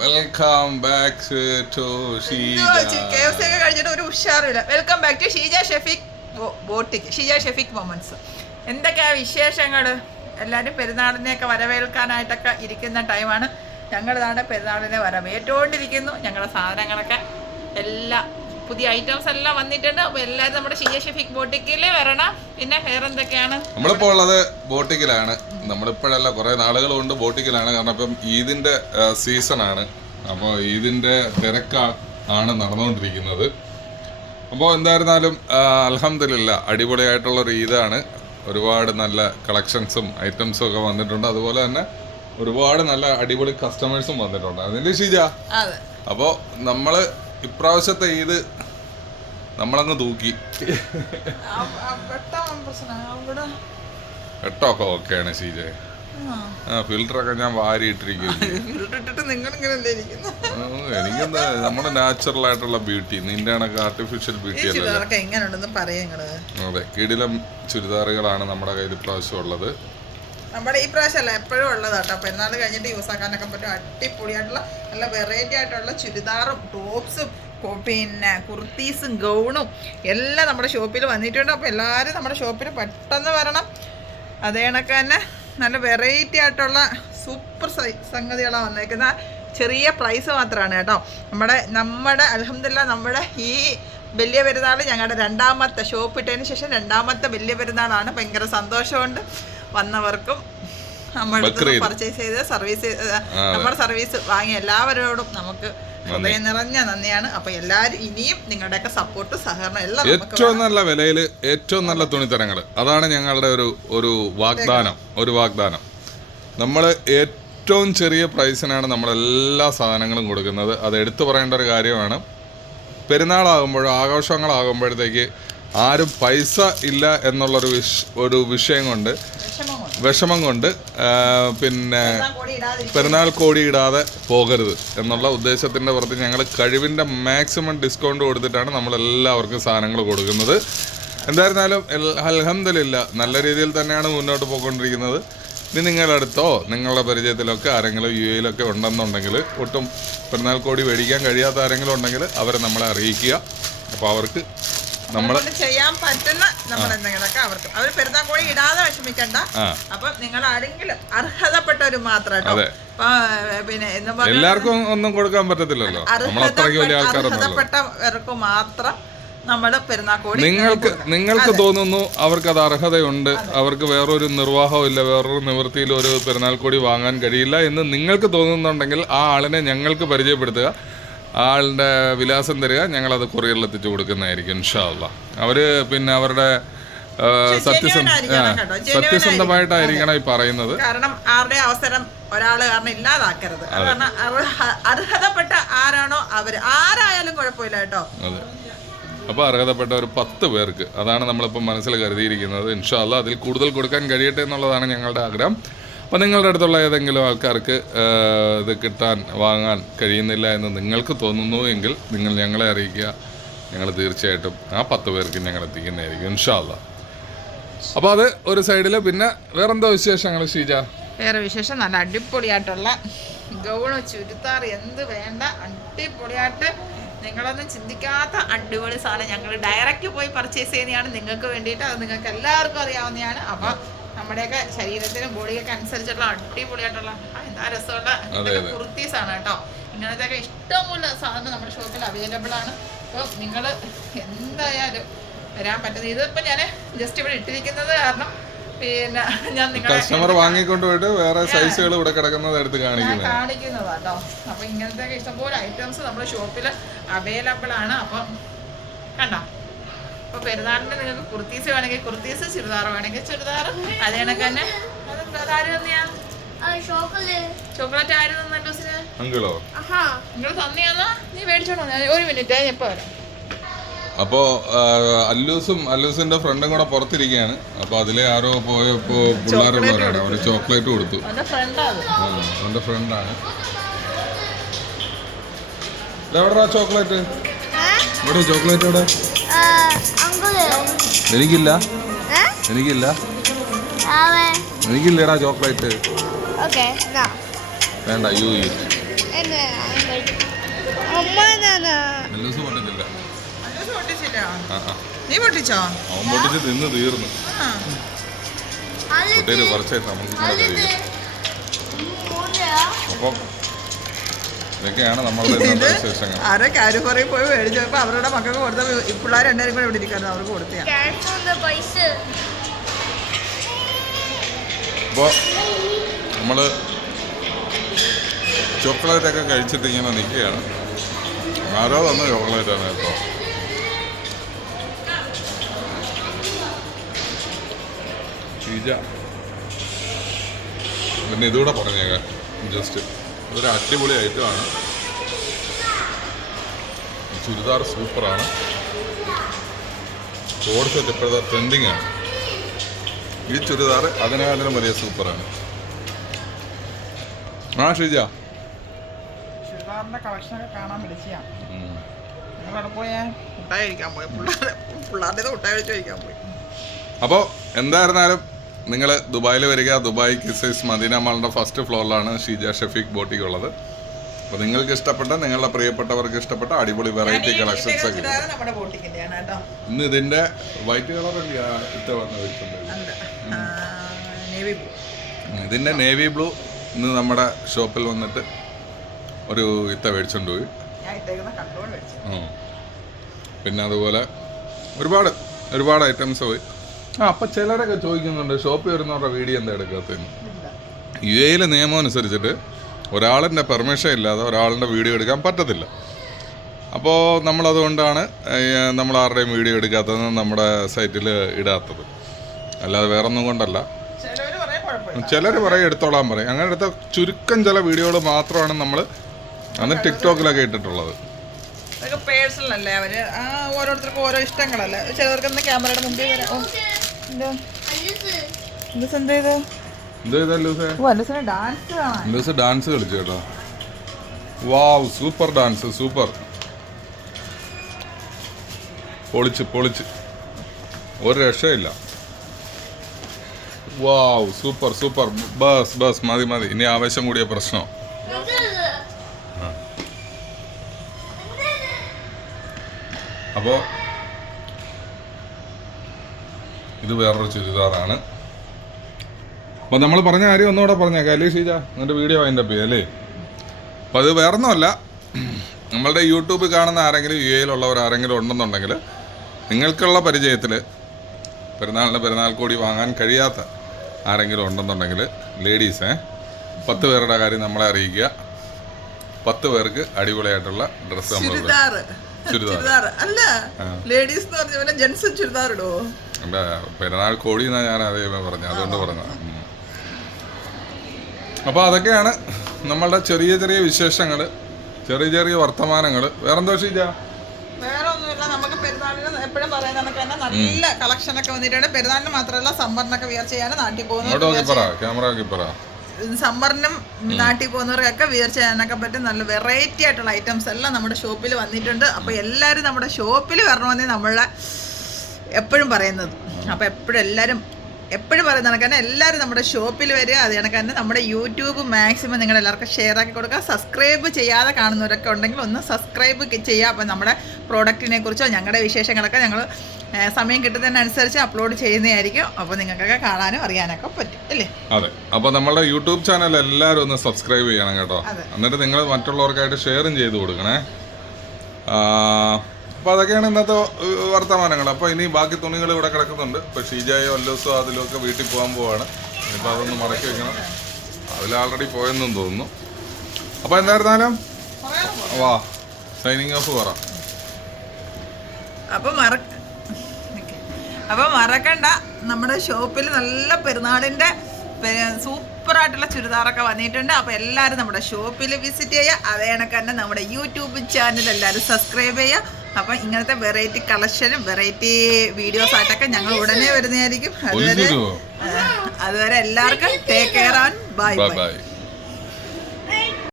Welcome back to കഴിഞ്ഞിട്ട് ഒരു ഉഷാറില്ല. Welcome back to Sheeja Shefeeq boutique, Sheeja Shefeeq moments. എന്തൊക്കെയാ വിശേഷങ്ങൾ? എല്ലാവരും പെരുന്നാളിനെയൊക്കെ വരവേൽക്കാനായിട്ടൊക്കെ ഇരിക്കുന്ന ടൈമാണ്. ഞങ്ങളിതാണ് പെരുന്നാളിനെ വരവേറ്റുകൊണ്ടിരിക്കുന്നു. ഞങ്ങളുടെ സാധനങ്ങളൊക്കെ എല്ലാം പുതിയ ഐറ്റംസ് എല്ലാം വന്നിട്ടുണ്ട്. അപ്പോൾ എല്ലാവരും നമ്മുടെ ഷീജ ഷെഫീഖ് ബോട്ടിക്കിൽ വരണം. പിന്നെ വേറെ എന്തൊക്കെയാണ്? നമ്മളിപ്പോൾ ഉള്ളത് ബോട്ടിക്കിലാണ്. നമ്മളിപ്പോഴല്ല, കുറേ നാളുകൾ കൊണ്ട് ബോട്ടിക്കിലാണ്. കാരണം ഇപ്പം ഈദിൻ്റെ സീസണാണ്. അപ്പോൾ ഈദിൻ്റെ തിരക്കാണ് നടന്നുകൊണ്ടിരിക്കുന്നത്. അപ്പോൾ എന്തായിരുന്നാലും അൽഹംദുലില്ലാ അടിപൊളിയായിട്ടുള്ളൊരു ഈദാണ്. ഒരുപാട് നല്ല കളക്ഷൻസും ഐറ്റംസും ഒക്കെ വന്നിട്ടുണ്ട്. അതുപോലെ തന്നെ ഒരുപാട് നല്ല അടിപൊളി കസ്റ്റമേഴ്സും വന്നിട്ടുണ്ട്. അതിൻ്റെ ഷീജ. അപ്പോൾ നമ്മൾ ഇപ്രാവശ്യത്തെ ഈദ് നമ്മളങ്ങ് തൂക്കി. വെട്ടമൊക്കെ ഓക്കെയാണ് ഷീജ. ഫിൽറ്ററൊക്കെ ഞാൻ വാരിയിട്ടിരിക്കുന്നു. എനിക്കെന്താ നമ്മുടെ നാച്ചുറൽ ആയിട്ടുള്ള ബ്യൂട്ടി, നിന്റെ കണക്ക് ആർട്ടിഫിഷ്യൽ ബ്യൂട്ടി അല്ല. അതെ, കിടിലം ചുരിദാറുകളാണ് നമ്മുടെ കയ്യിൽ ഇപ്രാവശ്യം ഉള്ളത്. നമ്മുടെ ഈ പ്രാവശ്യമല്ല, എപ്പോഴും ഉള്ളതാട്ടോ. പെരുന്നാൾ കഴിഞ്ഞിട്ട് യൂസ് ആക്കാനൊക്കെ പറ്റും. അടിപൊളിയായിട്ടുള്ള നല്ല വെറൈറ്റി ആയിട്ടുള്ള ചുരിദാറും ടോപ്സും പിന്നെ കുർത്തീസും ഗൗണും എല്ലാം നമ്മുടെ ഷോപ്പിൽ വന്നിട്ടുണ്ട്. അപ്പോൾ എല്ലാവരും നമ്മുടെ ഷോപ്പിൽ പെട്ടെന്ന് വരണം. അതേ കണക്ക് തന്നെ നല്ല വെറൈറ്റി ആയിട്ടുള്ള സൂപ്പർ സംഗതികളാണ് വന്നേക്കുന്നത്. ചെറിയ പ്രൈസ് മാത്രമാണ് കേട്ടോ. നമ്മുടെ അൽഹംദുലില്ലാ നമ്മുടെ ഈ വലിയ പെരുന്നാൾ ഞങ്ങളുടെ രണ്ടാമത്തെ ഷോപ്പ് ഇട്ടതിന് ശേഷം രണ്ടാമത്തെ വലിയ പെരുന്നാളാണ്. ഭയങ്കര സന്തോഷമുണ്ട് വന്നവർക്കും നമ്മുടെ പർച്ചേസ് ചെയ്ത് നമ്മുടെ സർവീസ് വാങ്ങിയ എല്ലാവരോടും നമുക്ക് ഹൃദയം നിറഞ്ഞ നന്ദിയാണ്. അപ്പൊ എല്ലാവരും ഇനിയും നിങ്ങളുടെയൊക്കെ സപ്പോർട്ട് സഹകരണം എല്ലാം ഏറ്റവും നല്ല വിലയിൽ ഏറ്റവും നല്ല തുണിത്തരങ്ങൾ, അതാണ് ഞങ്ങളുടെ ഒരു വാഗ്ദാനം. നമ്മൾ ഏറ്റവും ചെറിയ പ്രൈസിനാണ് നമ്മളെല്ലാ സാധനങ്ങളും കൊടുക്കുന്നത്. അത് എടുത്തു പറയേണ്ട ഒരു കാര്യമാണ്. പെരുന്നാളാകുമ്പോഴോ ആഘോഷങ്ങളാകുമ്പോഴത്തേക്ക് ആരും പൈസ ഇല്ല എന്നുള്ളൊരു വിഷമം കൊണ്ട് പിന്നെ പെരുന്നാൾ കോടി ഇടാതെ പോകരുത് എന്നുള്ള ഉദ്ദേശത്തിൻ്റെ പുറത്ത് ഞങ്ങൾ കഴിവിൻ്റെ മാക്സിമം ഡിസ്കൗണ്ട് കൊടുത്തിട്ടാണ് നമ്മളെല്ലാവർക്കും സാധനങ്ങൾ കൊടുക്കുന്നത്. എന്തായിരുന്നാലും അൽഹംദുലില്ലാ നല്ല രീതിയിൽ തന്നെയാണ് മുന്നോട്ട് പോയിക്കൊണ്ടിരിക്കുന്നത്. ഇനി നിങ്ങളുടെ അടുത്തോ നിങ്ങളുടെ പരിചയത്തിലൊക്കെ ആരെങ്കിലും UAE ഉണ്ടെന്നുണ്ടെങ്കിൽ, ഒട്ടും പെരുന്നാൾ കോടി മേടിക്കാൻ കഴിയാത്ത ആരെങ്കിലും ഉണ്ടെങ്കിൽ അവരെ നമ്മളെ അറിയിക്കുക. അപ്പോൾ അവർക്ക് നമ്മൾ ചെയ്യാൻ പറ്റുന്ന നമ്മൾ എന്തെങ്കിലുമൊക്കെ അവർ പെരുന്നാൾ കോടി ഇടാതെ വിഷമിക്കണ്ട. അപ്പൊ നിങ്ങൾ ആരെങ്കിലും അർഹതപ്പെട്ടവർ മാത്രം കേട്ടോ. പിന്നെ എല്ലാവർക്കും ഒന്നും കൊടുക്കാൻ പറ്റത്തില്ലല്ലോ. അർഹതപ്പെട്ടവർക്ക് മാത്രം നമ്മൾ പെരുന്നാൾ കോടി. നിങ്ങൾക്ക് തോന്നുന്നു അവർക്ക് അത് അർഹതയുണ്ട്, അവർക്ക് വേറൊരു നിർവാഹവും ഇല്ല, വേറൊരു നിവൃത്തിയിൽ ഒരു പെരുന്നാൾ കോടി വാങ്ങാൻ കഴിയില്ല എന്ന് നിങ്ങൾക്ക് തോന്നുന്നുണ്ടെങ്കിൽ ആ ആളിനെ ഞങ്ങൾക്ക് പരിചയപ്പെടുത്തുക. ആളുടെ വിലാസം തരിക, ഞങ്ങളത് കൊറിയറിൽ എത്തിച്ചു കൊടുക്കുന്നതായിരിക്കും ഇൻഷാ അല്ലാ. അവര് പിന്നെ അവരുടെ സത്യസന്ധമായിട്ടായിരിക്കണം ഈ പറയുന്നത്. കാരണം ആരുടെ അവസരം ഒരാള് കാരണം ഇല്ലാതാക്കരുത്. കാരണം അർഹതപ്പെട്ട ആരാണോ അവര് ആരായാലും കുഴപ്പമില്ല കേട്ടോ. അതെ, അപ്പോൾ അർഹതപ്പെട്ട ഒരു 10 പേർക്ക്, അതാണ് നമ്മളിപ്പോൾ മനസ്സിൽ കരുതിയിരിക്കുന്നത്. ഇൻഷാ അല്ലാ അതിൽ കൂടുതൽ കൊടുക്കാൻ കഴിയട്ടെ എന്നുള്ളതാണ് ഞങ്ങളുടെ ആഗ്രഹം. അപ്പോൾ നിങ്ങളുടെ അടുത്തുള്ള ഏതെങ്കിലും ആൾക്കാർക്ക് ഇത് വാങ്ങാൻ കഴിയുന്നില്ല എന്ന് നിങ്ങൾക്ക് തോന്നുന്നു എങ്കിൽ നിങ്ങൾ ഞങ്ങളെ അറിയിക്കുക. ഞങ്ങൾ തീർച്ചയായിട്ടും ആ 10 പേർക്ക് ഞങ്ങൾ എത്തിക്കുന്നതായിരിക്കും ഇൻഷാ അല്ലാ. അപ്പോൾ അത് ഒരു സൈഡിൽ. പിന്നെ വേറെന്തോ വിശേഷങ്ങൾ ഷീജ? വേറെ വിശേഷം നല്ല അടിപൊളിയായിട്ടുള്ള ഗൗണ് ചുരിദാർ എന്ത് വേണ്ട അടിപൊളിയായിട്ട് നിങ്ങളൊന്നും ചിന്തിക്കാത്ത അടിപൊളി സാധനം ഞങ്ങൾ ഡയറക്റ്റ് പോയി പർച്ചേസ് ചെയ്യുന്നതാണ് നിങ്ങൾക്ക് വേണ്ടിയിട്ട്. അത് നിങ്ങൾക്ക് എല്ലാവർക്കും അറിയാവുന്നതാണ്. അപ്പം നമ്മുടെയൊക്കെ ശരീരത്തിനും ബോഡിയൊക്കെ അനുസരിച്ചുള്ള അടിപൊളിയായിട്ടുള്ള എന്താ രസമുള്ള കുർത്തീസ് ആണ് കേട്ടോ. ഇങ്ങനത്തെയൊക്കെ ഇഷ്ടംപോലെ സാധനം നമ്മുടെ ഷോപ്പിൽ അവൈലബിൾ ആണ്. അപ്പോൾ നിങ്ങൾ എന്തായാലും വരാൻ പറ്റുന്നത്. ഇതിപ്പോൾ ഞാൻ ജസ്റ്റ് ഇവിടെ ഇട്ടിരിക്കുന്നത് കാരണം പിന്നെ ഞാൻ കസ്റ്റമർ വാങ്ങിക്കൊണ്ട് പോയിട്ട് വേറെ സൈസുകൾ ഇവിടെ കിടക്കുന്നത് എടുത്ത് കാണിക്കുന്നതാട്ടോ. അപ്പോൾ ഇങ്ങനത്തെയൊക്കെ ഇഷ്ടംപോലെ ഐറ്റംസ് നമ്മുടെ ഷോപ്പിൽ അവൈലബിൾ ആണ്. അപ്പം കണ്ടോ, അപ്പോൾ പെരുന്നാളിന് നിങ്ങൾക്ക് കുർത്തീസ് വേണമെങ്കിൽ കുർത്തീസ്, ചുരിദാർ വേണമെങ്കിൽ ചുരിദാർ. അതേ കണക്ക് തന്നെ ആര് തന്നെയാ ചോക്ലേറ്റ് ആര് തന്നൂസിന്? നിങ്ങൾ തന്നെയാന്നോ? നീ മേടിച്ചോണോ? ഒരു മിനിറ്റ്, എപ്പോൾ വരാം. അപ്പോൾ അല്ലൂസിന്റെ ഫ്രണ്ടും കൂടെ പുറത്തിരിക്കുകയാണ്. അപ്പോൾ അതിലെ ആരോ പോയപ്പോ പിള്ളേർ പോരാണ് അവര് ചോക്ലേറ്റ് കൊടുത്തു. അവന്റെ ഫ്രണ്ടാണ്. എവിടെടാ ചോക്ലേറ്റ്? ഇവിടെ ചോക്ലേറ്റ് എവിടെ? എനിക്കില്ലടാ ചോക്ലേറ്റ്. വേണ്ട യു അമ്മ പൊട്ടിച്ചില്ല. പൊട്ടിച്ചില്ല. ആ ആ നീ പൊട്ടിച്ചോ? അവൻ പൊട്ടിച്ച് തിന്ന് തീർന്നു. കുട്ടിയിൽ കുറച്ചായിട്ട് നമുക്ക് കഴിയും. അപ്പം ഇതൊക്കെയാണ് നമ്മളുടെ ഇന്നത്തെ വിശേഷങ്ങൾ. ആരോ കാരിഫോറിൽ പോയി മേടിച്ചപ്പോ അവരുടെ മക്കൾക്ക് കൊടുത്ത പിള്ളേർ രണ്ടുപേരും കൂടെ ഇവിടെ ഇരിക്കായിരുന്നു, അവർക്ക് കൊടുത്തിയാ. അപ്പോൾ നമ്മൾ ചോക്ലേറ്റൊക്കെ കഴിച്ചിട്ട് ഇങ്ങനെ നിൽക്കുകയാണ്. ആരോ തന്ന ചോക്ലേറ്റാണ് കേട്ടോ. ഷീജ പിന്നെ ഇതുകൂടെ പറഞ്ഞേക്കാം ജസ്റ്റ്. ഇതൊരു അടിപൊളി ഐറ്റമാണ്. ചുരിദാർ സൂപ്പറാണ്. കോഡ് സെറ്റ് ഇപ്പോഴത്തെ ട്രെൻഡിങ് ആണ്. ഈ ചുരിദാർ അതിനേക്കാളും വലിയ സൂപ്പറാണ്. ആ ഷീജ ചുരിദാറിന്റെ കളക്ഷനൊക്കെ കാണാൻ വിളിച്ചാ ഞങ്ങളവിടെ പോയാ മുട്ടായി കഴിക്കാൻ പോയി. പിള്ളേരുടെ മുട്ടായി കഴിച്ച് കഴിക്കാൻ പോയി. അപ്പോൾ എന്തായിരുന്നാലും നിങ്ങൾ ദുബായിൽ വരിക. ദുബായ് കിസൈസ് മദീന മാളിൻ്റെ ഫസ്റ്റ് ഫ്ലോറിലാണ് ഷീജ ഷഫീഖ് ബോട്ടിക് ഉള്ളത്. അപ്പോൾ നിങ്ങൾക്ക് ഇഷ്ടപ്പെട്ട, നിങ്ങളുടെ പ്രിയപ്പെട്ടവർക്ക് ഇഷ്ടപ്പെട്ട അടിപൊളി വെറൈറ്റി കളക്ഷൻസ് ഒക്കെ. നമ്മുടെ ബോട്ടിക്കിന്റെയാണ് കേട്ടോ. ഇന്ന് ഇതിൻ്റെ വൈറ്റ് കളറല്ലേ ഇത്ത വന്ന് വെച്ചിട്ടുണ്ട്. ഇതിൻ്റെ നേവി ബ്ലൂ ഇന്ന് നമ്മുടെ ഷോപ്പിൽ വന്നിട്ട് ഒരു ഇത്ത മേടിച്ചുകൊണ്ട് പോയി. പിന്നെ അതുപോലെ ഒരുപാട് ഐറ്റംസ് പോയി. അപ്പം ചിലരൊക്കെ ചോദിക്കുന്നുണ്ട് ഷോപ്പിൽ വരുന്നവരുടെ വീഡിയോ എന്താ എടുക്കാത്തതെന്ന്. യു എയിൽ നിയമം അനുസരിച്ചിട്ട് ഒരാളിൻ്റെ പെർമിഷൻ ഇല്ലാതെ ഒരാളുടെ വീഡിയോ എടുക്കാൻ പറ്റത്തില്ല. അപ്പോൾ നമ്മളതുകൊണ്ടാണ് നമ്മൾ ആരുടെയും വീഡിയോ എടുക്കാത്തത്, നമ്മുടെ സൈറ്റിൽ ഇടാത്തത്. അല്ലാതെ വേറൊന്നും കൊണ്ടല്ല. ചിലർ പറയും എടുത്തോളാൻ പറയും. അങ്ങനെ എടുത്ത ചുരുക്കം ചില വീഡിയോകൾ മാത്രമാണ് നമ്മൾ അന്ന് ടിക്ടോക്കിലൊക്കെ ഇട്ടിട്ടുള്ളത്. അതൊക്കെ പേഴ്സണൽ അല്ലേ, അവര് ഓരോരുത്തർക്കും ഓരോ ഇഷ്ടങ്ങളല്ലേ. ചിലർക്ക് ക്യാമറയുടെ മുമ്പിൽ വരാം. ഡാൻസ് കളിച്ചു കേട്ടോ. വാവ്, സൂപ്പർ ഡാൻസ്, സൂപ്പർ. പൊളിച്ച് ഒരു രക്ഷയില്ല. വാവ്, സൂപ്പർ. ബസ് മതി. ഇനി ആവേശം കൂടിയ പ്രശ്നം. അപ്പോൾ ഇത് വേറൊരു ചുരിദാറാണ്. അപ്പോൾ നമ്മൾ പറഞ്ഞ കാര്യം ഒന്നുകൂടെ പറഞ്ഞേക്കാം അല്ലേ ഷീജ? എന്നിട്ട് വീഡിയോ അതിൻ്റെ അപ്പ് അല്ലേ? അപ്പോൾ അത് വേറൊന്നുമല്ല, നമ്മളുടെ യൂട്യൂബിൽ കാണുന്ന ആരെങ്കിലും യു എയിലുള്ളവർ ആരെങ്കിലും ഉണ്ടെന്നുണ്ടെങ്കിൽ, നിങ്ങൾക്കുള്ള പരിചയത്തിൽ പെരുന്നാൾ കോടി വാങ്ങാൻ കഴിയാത്ത ആരെങ്കിലും ഉണ്ടെന്നുണ്ടെങ്കിൽ ലേഡീസ് 10 പേരുടെ കാര്യം നമ്മളെ അറിയിക്കുക. 10 പേർക്ക് അടിപൊളിയായിട്ടുള്ള ഡ്രസ്സ് നമ്മൾ ചുരിദാർ അല്ല, ലേഡീസ് എന്ന് പറഞ്ഞ പോലെ ജെന്റ്സ് ചുരിദാർ ഇടുവോ? അല്ല, പെരുന്നാൾ കോഴി എന്നാണ് ഞാൻ അതേ പറഞ്ഞു, അതുകൊണ്ട് പറഞ്ഞത്. അപ്പോൾ അതൊക്കെയാണ് നമ്മളുടെ ചെറിയ വിശേഷങ്ങൾ, ചെറിയ വർത്തമാനങ്ങൾ. വേറെന്തോ ഷീജ? വേറെ ഒന്നുമില്ല. നമുക്ക് പെരുന്നാളിന് എപ്പോഴും പറയുന്ന തന്നെ നല്ല കളക്ഷനൊക്കെ വന്നിട്ടുണ്ട്. പെരുന്നാളിന് മാത്രമല്ല, സമ്മറിനൊക്കെ വിയർ ചെയ്യാൻ നാട്ടിൽ പോകുന്ന സമ്മറിനും നാട്ടിൽ പോകുന്നവർക്കൊക്കെ വിയർ ചെയ്യാനൊക്കെ പറ്റും നല്ല വെറൈറ്റി ആയിട്ടുള്ള ഐറ്റംസ് എല്ലാം നമ്മുടെ ഷോപ്പിൽ വന്നിട്ടുണ്ട്. അപ്പോൾ എല്ലാവരും നമ്മുടെ ഷോപ്പിൽ വരണമെന്ന് നമ്മളെ എപ്പോഴും പറയുന്നത്. അപ്പോൾ എപ്പോഴും പറയുന്ന കണക്ക് തന്നെ എല്ലാവരും നമ്മുടെ ഷോപ്പിൽ വരിക. അത് കണക്ക് തന്നെ നമ്മുടെ യൂട്യൂബ് മാക്സിമം നിങ്ങൾ എല്ലാവർക്കും ഷെയർ ആക്കി കൊടുക്കുക. സബ്സ്ക്രൈബ് ചെയ്യാതെ കാണുന്നവരൊക്കെ ഉണ്ടെങ്കിൽ ഒന്ന് സബ്സ്ക്രൈബ് ചെയ്യുക. അപ്പോൾ നമ്മുടെ പ്രോഡക്റ്റിനെ കുറിച്ചോ ഞങ്ങളുടെ വിശേഷങ്ങളൊക്കെ ഞങ്ങൾ സമയം കിട്ടുന്നതിനനുസരിച്ച് അപ്ലോഡ് ചെയ്യുന്നതായിരിക്കും. അപ്പോൾ നിങ്ങൾക്കൊക്കെ കാണാനും അറിയാനൊക്കെ പറ്റും അല്ലേ? അതെ. അപ്പോൾ നമ്മുടെ യൂട്യൂബ് ചാനൽ എല്ലാവരും ഒന്ന് സബ്സ്ക്രൈബ് ചെയ്യണം കേട്ടോ. എന്നിട്ട് നിങ്ങൾ മറ്റുള്ളവർക്കായിട്ട് ഷെയറും ചെയ്ത് കൊടുക്കണേ. അപ്പോൾ അതൊക്കെയാണ് ഇന്നത്തെ വർത്തമാനങ്ങൾ. അപ്പോൾ ഇനി ബാക്കി തുണികൾ ഇവിടെ കിടക്കുന്നുണ്ട്. ഇപ്പോൾ ഷീജയോ അല്ലോസോ അതിലൊക്കെ വീട്ടിൽ പോകാൻ പോവാണ്. ഇപ്പോൾ അതൊന്ന് മടക്കി വെക്കണം. അതിൽ ആൾറെഡി പോയെന്നും തോന്നുന്നു. അപ്പോൾ എന്തായിരുന്നാലും വാ, സൈനിങ് ഓഫ് പറ. അപ്പോൾ മറക്കണ്ട, നമ്മുടെ ഷോപ്പിൽ നല്ല പെരുന്നാളിൻ്റെ സൂപ്പറായിട്ടുള്ള ചുരിദാറൊക്കെ വന്നിട്ടുണ്ട്. അപ്പോൾ എല്ലാവരും നമ്മുടെ ഷോപ്പിൽ വിസിറ്റ് ചെയ്യുക. അതേ കണക്ക് തന്നെ നമ്മുടെ യൂട്യൂബ് ചാനൽ എല്ലാവരും സബ്സ്ക്രൈബ് ചെയ്യുക. അപ്പം ഇങ്ങനത്തെ വെറൈറ്റി കളക്ഷനും വെറൈറ്റി വീഡിയോസ് ആയിട്ടൊക്കെ ഞങ്ങൾ ഉടനെ വരുന്നതായിരിക്കും. അതുവരെ എല്ലാവർക്കും ടേക്ക് കെയർ ആൻഡ് ബൈ.